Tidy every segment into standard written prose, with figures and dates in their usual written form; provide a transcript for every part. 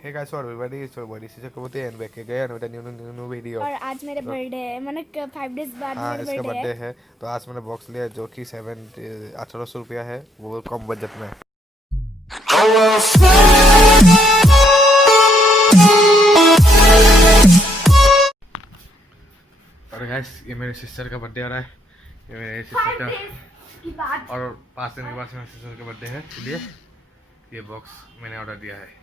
Hey guys, so everybody, so body से चक्रवर्ती and back again with a new video। और आज मेरे birthday है, मैंने 5 डेज बाद हाँ, मेरा इसका बर्थडे बर्थडे है। है तो आज मैंने बॉक्स लिया जो कि 1800 रुपया है, वो कम बजट में। और गाइस ये मेरे सिस्टर का बर्थडे आ रहा है, ये मेरे सिस्टर का, और 5 दिन के बाद मेरे सिस्टर का बर्थडे है, इसलिए ये बॉक्स मैंने ऑर्डर दिया है।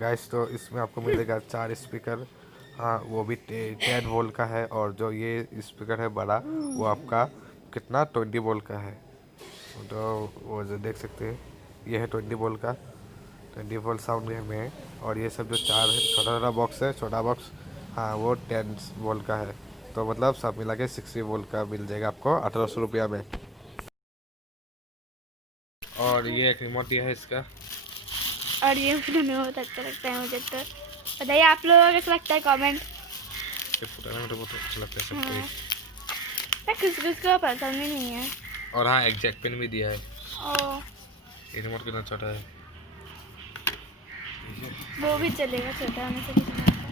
गाइस तो इसमें आपको मिलेगा 4 स्पीकर, हाँ वो भी 10 वोल्ट का है, और जो ये स्पीकर है बड़ा वो आपका कितना 20 वोल्ट का है। तो वो जो देख सकते हैं ये है 20 वोल्ट का, 20 वोल्ट साउंड है में। और ये सब जो चार है, छोटा छोटा बॉक्स है, छोटा बॉक्स, हाँ वो 10 वोल्ट का है। तो मतलब सब मिला के 60 वोल्ट का मिल जाएगा आपको 1800 रुपया में। और ये एक रिमोट दिया है इसका, और ये फोटो में बहुत अच्छा लगता है मुझे। तो बताइए आप लोगों को कैसा लगता है, कमेंट। ये फुटाने में तो बहुत अच्छा लगता है सबको ही। किस को पसंद ही नहीं है। और हाँ एक जैक पेन भी दिया है। ओ, ये रिमोट कितना छोटा है, वो भी चलेगा, छोटा होने से कुछ नहीं होता।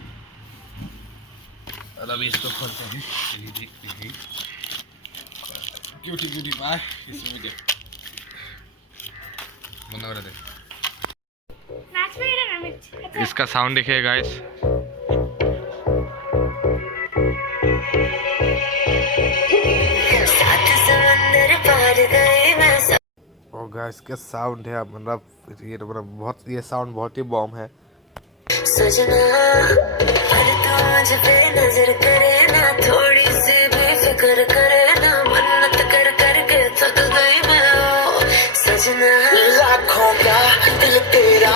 और अभी इसको खोलते हैं, क्यूटी क्यूटी पाए इसमें भी देख बंदा वाला देख। नाच में गिरा ना मिर्च। अच्छा। इसका साउंड देखिए गाइस, और गाइस का साउंड है मतलब ये तो मतलब बहुत, ये साउंड बहुत ही बॉम्ब है।